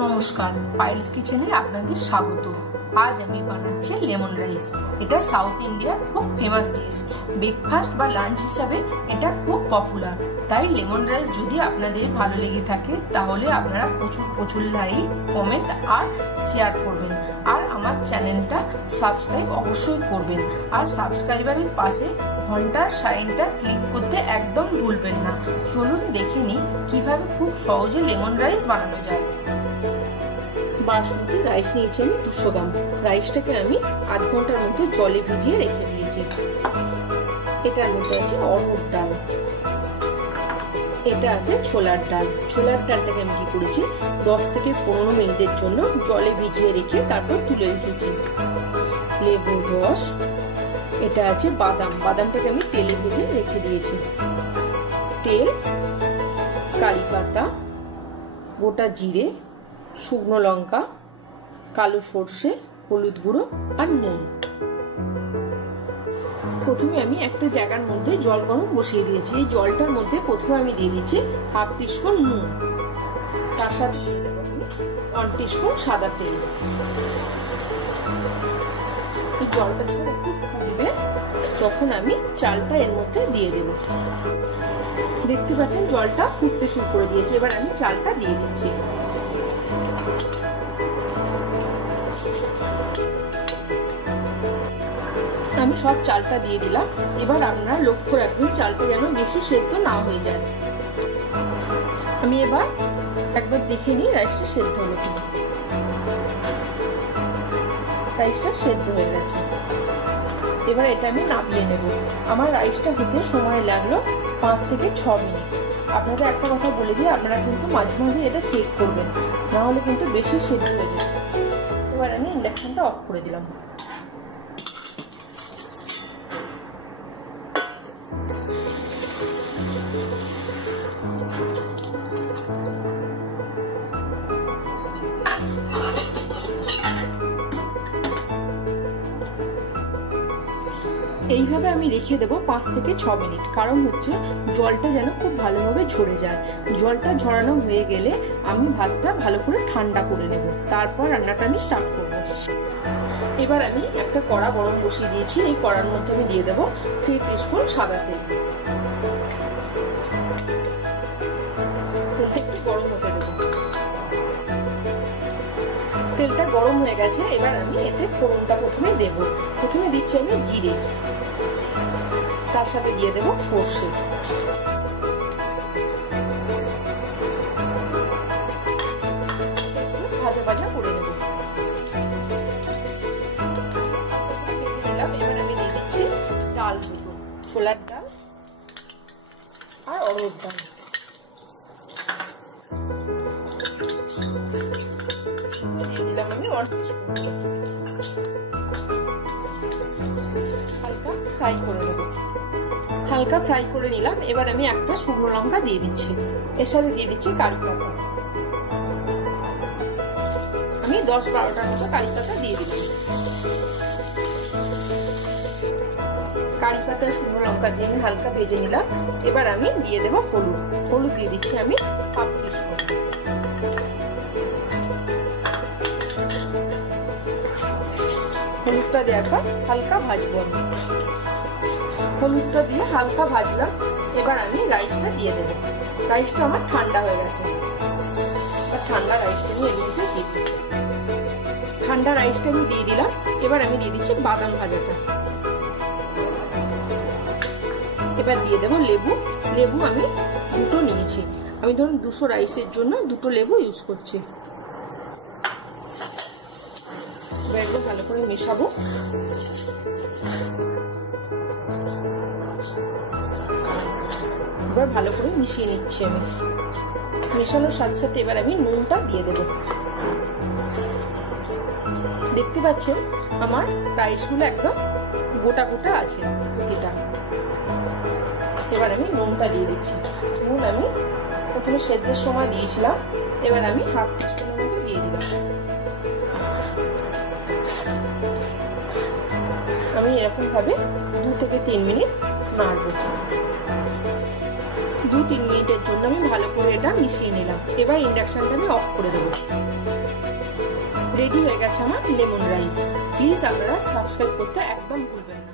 নমস্কার, পায়েলস কিচেনে আপনাদের স্বাগত। আজ আমি বানাচ্ছি লেমন রাইস। এটা সাউথ ইন্ডিয়ার খুব ফেমাস ডিশ। ব্রেকফাস্ট বা লাঞ্চ হিসাবে এটা খুব পপুলার। তাই লেমন রাইস যদি আপনাদের ভালো লেগে থাকে তাহলে আপনারা প্রচুর লাইক, কমেন্ট আর শেয়ার করবেন। আর আমার চ্যানেলটা সাবস্ক্রাইব অবশ্যই করবেন। আর সাবস্ক্রাইবারের পাশে ঘন্টার সাইনটা ক্লিক করতে একদম ভুলবেন না। চলুন দেখে নিই কিভাবে খুব সহজে লেমন রাইস বানানো যায়। বাসমতি রাইস নিয়েছি আমি 200 গ্রাম। রাইসটাকে আমি আধ ঘন্টার মতো জলে ভিজিয়ে রেখে দিয়েছি। এটার মধ্যে আছে অড়হর ডাল, এটা আছে ছোলার ডাল। ছোলার ডালটাকে আমি কি করেছি 10 থেকে 15 মিনিটের জন্য জলে ভিজিয়ে রেখে তারপর তুলে রেখেছি। লেবুর রস, এটা আছে বাদাম, বাদামটাকে আমি তেলে ভেজে রেখে দিয়েছি। তেল, কারি পাতা, গোটা জিরে, শুকনো লঙ্কা, কালো সর্ষে, হলুদ গুঁড়ো আর নুন। প্রথমে আমি একটা জায়গার মধ্যে জল গরম বসিয়ে দিয়েছি। এই জলটার মধ্যে প্রথমে আমি দিয়ে দিচ্ছি হাফ টিস্পুন নুন, তার সাথে দিয়ে দেবো আমি 1 টিস্পুন সাদা তেল। এই জলটা যখন একটু ফুটবে তখন আমি চালটা এর মধ্যে দিয়ে দেব। দেখতে পাচ্ছেন জলটা ফুটতে শুরু করে দিয়েছে। এবার আমি চালটা দিয়ে দিচ্ছি। আমি সব চালটা দিয়ে দিলাম। এবার আপনারা লক্ষ্য রাখবেন চালটা যেন বেশি সেদ্ধ না হয়ে যায়। আমি এবার একবার দেখে নিই রাইসটা সেদ্ধ হলো কিনা। রাইসটা সেদ্ধ হয়ে গেছে। এবার এটা আমি নামিয়ে নেব। আমার রাইসটা হতে সময় লাগলো 5 থেকে 6 মিনিট। আপনাদের একটা কথা বলে দিই, আপনারা কিন্তু মাঝে মাঝে এটা চেক করবেন, না হলে কিন্তু বেশি সেদ্ধ হয়ে যাবে। এবার আমি ইন্ডাকশনটা অফ করে দিলাম। এইভাবে আমি রেখে দেবো 5 থেকে 6 মিনিট। কারণ হচ্ছে জলটা যেন খুব ভালোভাবে ঝরে যায়। জলটা ঝরানো হয়ে গেলে আমি ভাতটা ভালো করে ঠান্ডা করে নেব, তারপর রান্নাটা আমি স্টার্ট করব। এবার আমি একটা কড়া গরম বসিয়ে দিয়েছি। এই কড়ার মধ্যে আমি দিয়ে দেবো 3 টিস্পুন সাদা তেল। তেলটা একটু গরম হতে দেবো। তেলটা গরম হয়ে গেছে। এবার আমি এতে ফোড়নটা প্রথমে দেব। প্রথমে দিচ্ছি আমি জিরে, তার সাথে দিয়ে দেব সর্ষে, ভাজা ভাজা করে নেব। এবার আমি দিয়ে দিচ্ছি ডাল দুটো, ছোলার ডাল আর অড়হর ডাল। দিয়ে দিলাম আমি 1 টিস্পুন। হালকা ফ্রাই করে নেব। হালকা ফ্রাই করে নিলাম। এবার আমি একটা শুকনো লঙ্কা দিয়ে দিচ্ছি। এর সাথে দিয়ে দিচ্ছি কারি পাতা। আমি 10-12টার মতো কারি পাতা দিয়ে দিচ্ছি। কারি পাতা শুকনো লঙ্কা দিয়ে আমি হালকা ভেজে নিলাম। এবার আমি দিয়ে দেবো হলুদ। হলুদ দিয়ে দিচ্ছি আমি হাফ টিস্পুন। হলুদটা দেওয়ার পর হালকা ভাজবো আমি। হলুদটা দিয়ে হালকা ভাজলাম। এবার আমি রাইসটা দিয়ে দেবো। রাইসটা আমার ঠান্ডা হয়ে গেছে। ঠান্ডা রাইসটা আমি এর মধ্যে দিয়ে দিচ্ছি। ঠান্ডা রাইসটা আমি দিয়ে দিলাম। এবার আমি দিয়ে দিচ্ছি বাদাম ভাজাটা। এবার দিয়ে দেবো লেবু। লেবু আমি 2টো নিয়েছি। আমি ধরুন 200 রাইসের জন্য 2টো লেবু ইউজ করছি। একদম ভালো করে মেশাবো। এবার ভালো করে মিশিয়ে নিচ্ছি আমি। মেশানোর সাথে সাথে এবার আমি নুনটা দিয়ে দেব। দেখতে পাচ্ছেন আমার রাইসগুলো একদম গোটা গোটা আছে প্রতিটা। এবার আমি নুনটা দিয়ে দিচ্ছি। নুন আমি প্রথমে সেদ্ধের সময় দিয়েছিলাম। এবার আমি হাফ টিস্পুনের মতো দিয়ে দিলাম। আমি এরকম ভাবে 2 থেকে 3 মিনিট নাড়ব। 2-3 মিনিটের জন্য আমি ভালো করে এটা মিশিয়ে নিলাম। এবার ইন্ডাকশনটা আমি অফ করে দেবো। রেডি হয়ে গেছে আমার লেমন রাইস। প্লিজ আপনারা সাবস্ক্রাইব করতে একদম ভুলবেন না।